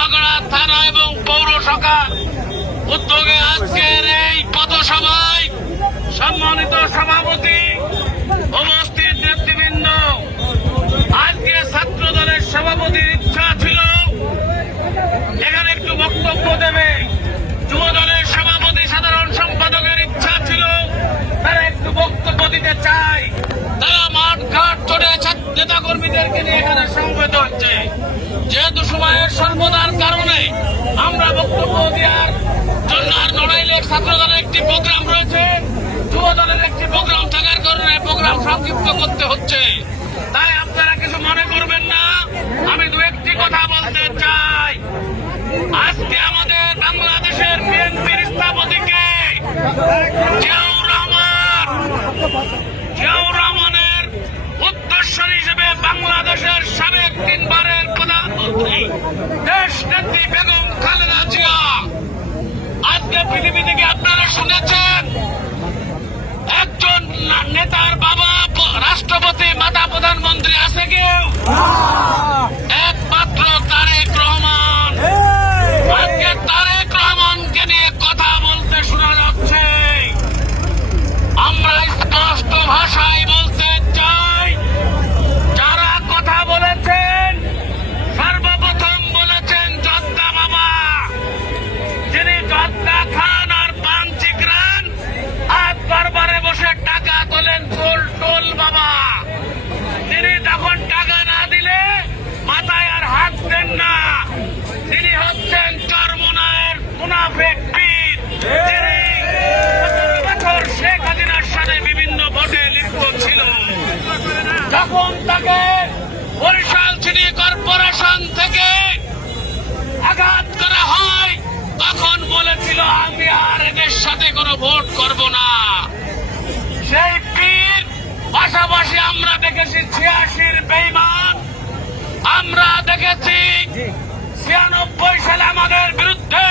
লোহাগড়া থানা এবং পৌর শাখা উদ্যোগে আজকের এই পথসভায় সম্মানিত সভাপতি, উপস্থিত নেতৃবৃন্দ, আজকে ছাত্র দলের সভাপতির ইচ্ছা ছিল এখানে একটু বক্তব্য দেবে। যুব দলের সভাপতি সাধারণ সম্পাদকের ইচ্ছা ছিল তারা একটু বক্তব্য দিতে চায়। তারা মাঠ ঘাট চড়ে নেতা কর্মীদেরকে নিয়ে এখানে সমবেত হচ্ছে। যেহেতু সময়ের স্বল্পতার কারণে আমরা বক্তব্য দেওয়ার জন্য আর নড়াইলে ছাত্র দলের একটি প্রোগ্রাম রয়েছে, যুব দলের একটি প্রোগ্রাম থাকার কারণে প্রোগ্রাম সংক্ষিপ্ত করতে হচ্ছে। তাই আপনারা কিছু মনে করবেন না, আমি দু একটি কথা বলতে চাই। আজকে আমাদের বাংলাদেশের বিএনপির স্থপতিকে জিয়াউর রহমানের উত্তরসূরি হিসেবে বাংলাদেশের সাবেক 3 বারের প্রধানমন্ত্রী দেশ নেত্রী বেগম খালেদা জিয়া আজকে পৃথিবী থেকে আপনারা শুনেছেন একজন নেতার বাবা রাষ্ট্রপতি, মাতা প্রধানমন্ত্রী আছে কেউ? একমাত্র তারেক রহমান। আজকে তারেক রহমানকে নিয়ে কথা বলতে শোনা যাচ্ছে। আমরা স্পষ্ট ভাষায় বলতে চাই, যারা কথা বলেছেন সর্বপ্রথম বলেছেন জর্দা বাবা, যিনি জর্দা খান আর পান চিকরান আর দরবারে বসে টাকা তোলেন টোল বাবা। তিনি তখন টাকা না দিলে মাথায় আর হাত দেন না। তিনি হচ্ছেন চরমোনায়ের মুনাফিক পীর, যিনি 17 বছর শেখ হাসিনার সাথে বিভিন্ন ভোটে লিপ্ত ছিল। যখন তাকে বরিশাল সিটি কর্পোরেশন থেকে আঘাত করা হয় তখন বলেছিল আমি আর এদের সাথে কোনো ভোট করব না। সেই পীর পাশাপাশি আমরা দেখেছি 86-র বেঈমান, আমরা দেখেছি 96 সালে আমাদের বিরুদ্ধে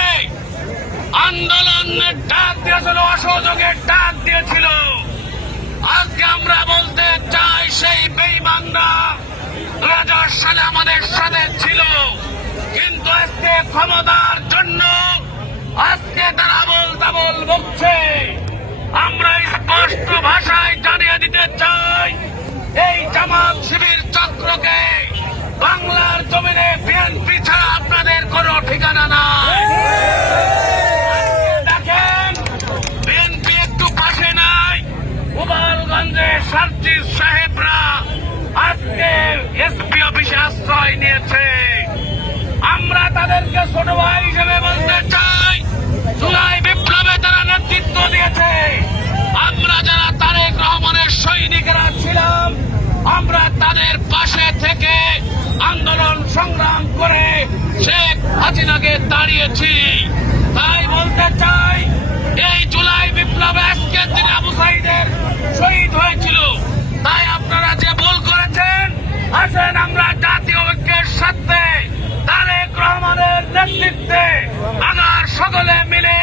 আন্দোলনের ডাক দিয়েছিল, অসহযোগের ডাক দিয়েছিল। আজকে আমরা বলতে চাই সেই বেঈমানরা 2000 সালে আমাদের সাথে ছিল, কিন্তু আজকে ক্ষমতার জন্য আজকে তারা আবোল তাবোল বকছে। আমরা স্পষ্ট ভাষায় জানিয়ে দিতে চাই, এই জামাত শিবির চক্রকে বাংলার জমিনে বিএনপি ছাড়া আপনাদের কোনো ঠিকানা নাই। দেখেন বিএনপি একটু পাশে নাই, গোপালগঞ্জে সার্জিস সাহেবরা আজকে এসপি অফিসে আশ্রয় নিয়েছে। আমরা তাদেরকে ছোট ভাই হিসেবে বলতে চাই, জুলাই বিপ্লবে তারা নেতৃত্ব দিয়েছে। আমরা যারা তারেক রহমানের সৈনিকেরা ছিলাম, আমরা তাদের পাশে থেকে আন্দোলন সংগ্রাম করে শেখ হাসিনাকে দাঁড়িয়েছি। তাই বলতে চাই, এই জুলাই বিপ্লবে আজকের দিনে আবু সাইদের শহীদ হয়েছিল। তাই আপনারা যে ভুল করেছেন, আসেন আমরা জাতীয় ঐক্যের সাথে তারেক রহমানের নেতৃত্বে আগার সকলে মিলে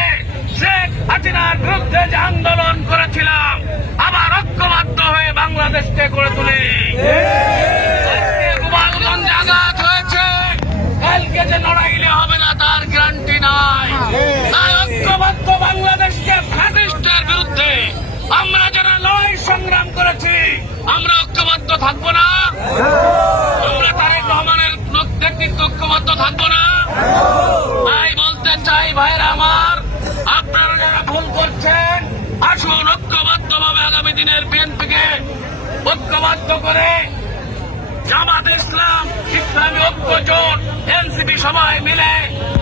শেখ হাসিনার বিরুদ্ধে যে আন্দোলন করেছিলাম আবার ঐক্যবদ্ধ হয়ে বাংলাদেশকে গড়ে তুলি। গোপালগঞ্জে আঘাত হয়েছে, কালকে যে লড়াইলে হবে না তার গ্যারান্টি নাই। তাই ঐক্যবদ্ধ বাংলাদেশকে ফ্যাসিস্টের বিরুদ্ধে আমরা যারা লড়াই সংগ্রাম করেছি, আমরা ঐক্যবদ্ধ থাকবো না? আমরা তারেক রহমানের নেতৃত্বে ঐক্যবদ্ধ থাকবো না? তাই বলতে চাই ভাইরা আমার, আপনারা যারা ভুল করছেন, আসুন ঐক্যবদ্ধ ভাবে আগামী দিনের বিএনপিকে ঐক্যবদ্ধ করে জামাত ইসলাম, ইসলামী ঐক্য জোট, এনসিপি সবাই মিলে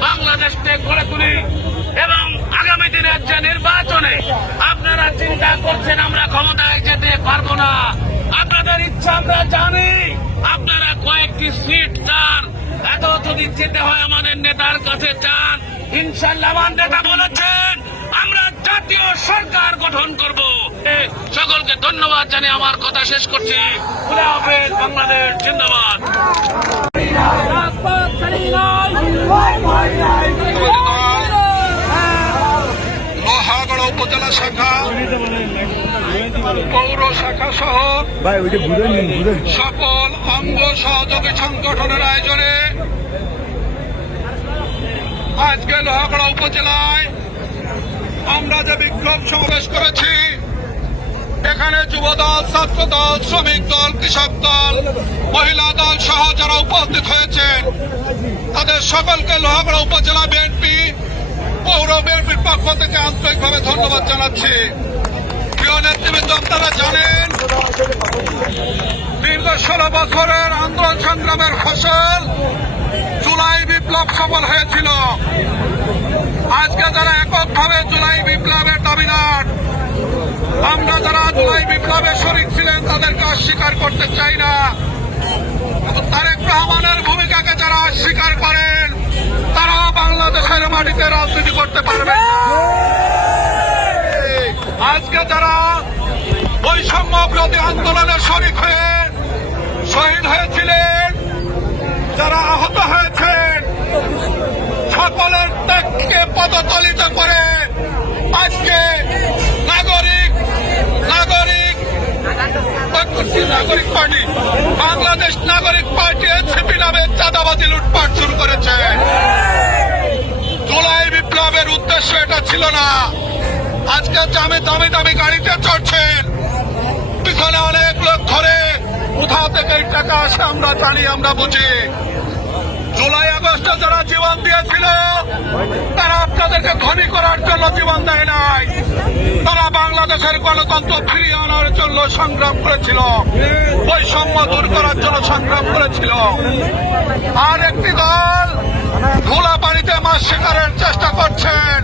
বাংলাদেশকে গড়ে তুলি। এবং আগামী দিনের যে নির্বাচনে আপনারা চিন্তা করছেন আমরা ক্ষমতায় যেতে পারবো না, আপনাদের ইচ্ছা আমরা জানি। আপনারা কয়েকটি সিট চান, এত যদি যেতে হয় আমাদের নেতার কাছে চান। ইনশাল্লাহ আমার নেতা বলেছেন আমরা জাতীয় সরকার গঠন করব। সকলকে ধন্যবাদ জানিয়ে আমার কথা শেষ করছি। খুদা হাফেজ, বাংলাদেশ জিন্দাবাদ। লোহাগড়া উপজেলা শাখা, পৌর শাখা সহ সকল অঙ্গ সহযোগী সংগঠনের আয়োজনে আজকে লোহাগড়া উপজেলায় আমরা যে বিক্ষোভ সমাবেশ করেছি, এখানে যুব দল, ছাত্র দল, শ্রমিক দল, কৃষক দল, মহিলা দল সহ যারা উপস্থিত হয়েছেন তাদের সকলকে লোহাগড়া উপজেলা বিএনপি, পৌর বিএনপির পক্ষ থেকে আন্তরিকভাবে ধন্যবাদ জানাচ্ছি। প্রিয় নেতৃবৃন্দ, আপনারা জানেন দীর্ঘ 16 বছরের আন্দোলন সংগ্রামের ফসল জুলাই বিপ্লব সফল হয়েছিল। আজকে যারা এককভাবে জুলাই বিপ্লবের দাবিদার, আমরা যারা জুলাই বিপ্লবে শরীক ছিলেন তাদেরকে অস্বীকার করতে চাই না। তারেক রহমানের ভূমিকাকে যারা অস্বীকার করেন তারা বাংলাদেশের মাটিতে রাজনীতি করতে পারবে না। আজকে যারা বৈষম্য বিরোধী আন্দোলনের শরীক হয়ে শহীদ হয়েছিলেন, যারা আহত হয়েছেন, সকলের ত্যাগকে পদতলিত করে আজকে নাগরিক পার্টি, বাংলাদেশ নাগরিক পার্টি এনসিপি নামে চাঁদাবাজি লুটপাট শুরু করেছে। জুলাই বিপ্লবের উদ্দেশ্য এটা ছিল না। আজকে দামি দামি গাড়িতে চড়ছেন, পিছনে অনেক লোক ধরে কোথা থেকে এই টাকা আসে আমরা জানি, আমরা বুঝি। জুলাই আগস্টে যারা জীবন দিয়েছিল তারা আপনাদেরকে ধনী করার জন্য জীবন দেয় নাই, তারা বাংলাদেশের গণতন্ত্র ফিরিয়ে আনার জন্য সংগ্রাম করেছিল, বৈষম্য দূর করার জন্য সংগ্রাম করেছিল। আর একটি দল ধুলা পানিতে মাছ শিকারের চেষ্টা করছেন,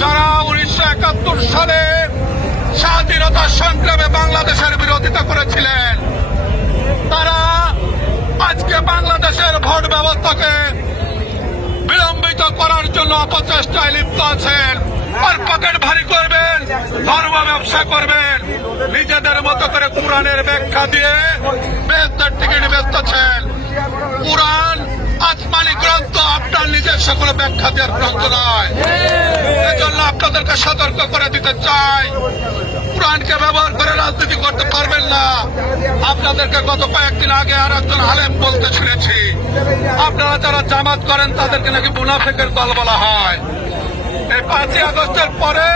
যারা 1971 সালে স্বাধীনতা সংগ্রামে বাংলাদেশের বিরোধিতা করেছিলেন। তারা আজকে বাংলাদেশের ভোট ব্যবস্থাকে বিলম্বিত করার জন্য অপচেষ্টায় লিপ্ত আছেন। আর পকেট ভারী করবেন, ধর্ম ব্যবসা করবেন, নিজেদের মতো করে কোরআনের ব্যাখ্যা দিয়ে বেহেশতের টিকিট বেচতেছেন। কোরআন আসমানি গ্রন্থ, আপনার নিজস্ব কোনো ব্যাখ্যা দেওয়ার গ্রন্থ নয়। এজন্য আপনাদেরকে সতর্ক করে দিতে চাই, কোরআনকে ব্যবহার করে রাজনীতি করতে পারবেন না। আপনাদেরকে গত কয়েকদিন আগে আর একজন আলেম বলতে শুনেছি, আপনারা যারা জামাত করেন তাদেরকে নাকি মুনাফিকের দল বলা হয়। এই 5ই আগস্টের পরে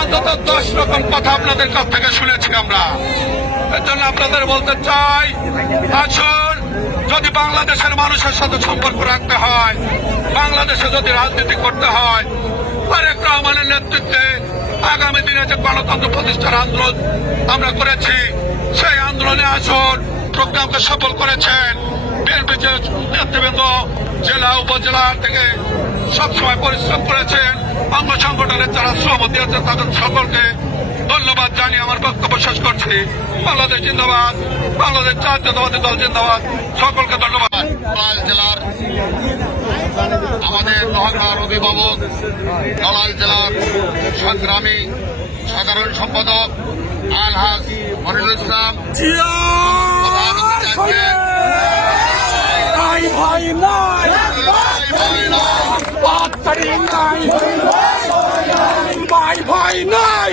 অন্তত 10 রকম কথা আপনাদের কাছ থেকে শুনেছি আমরা। এর জন্য আপনাদের বলতে চাই, আসুন, যদি বাংলাদেশের মানুষের সাথে সম্পর্ক রাখতে হয়, বাংলাদেশে যদি রাজনীতি করতে হয়, তারেক রহমানের নেতৃত্বে আগামী দিনে যে গণতন্ত্র প্রতিষ্ঠার আন্দোলন আমরা করেছি, সেই আন্দোলনে আসুন। প্রোগ্রামকে সফল করেছেন বিএনপি নেতৃবৃন্দ, জেলা উপজেলা থেকে সবসময় পরিশ্রম করেছেন। অঙ্গ সংগঠনের যারা শ্রম দিয়েছেন তাদের সকলকে ধন্যবাদ জানিয়ে আমার বক্তব্য শেষ করছি। বাংলাদেশ জিন্দাবাদ, বাংলাদেশ জাতীয়তাবাদী দল জিন্দাবাদ, সকলকে ধন্যবাদ। জেলার আমাদের লোহাগড়ার অভিভাবক, নড়াইল জেলার সংগ্রামী সাধারণ সম্পাদক আলহাজ মনিরুল ইসলাম, ভাই নাই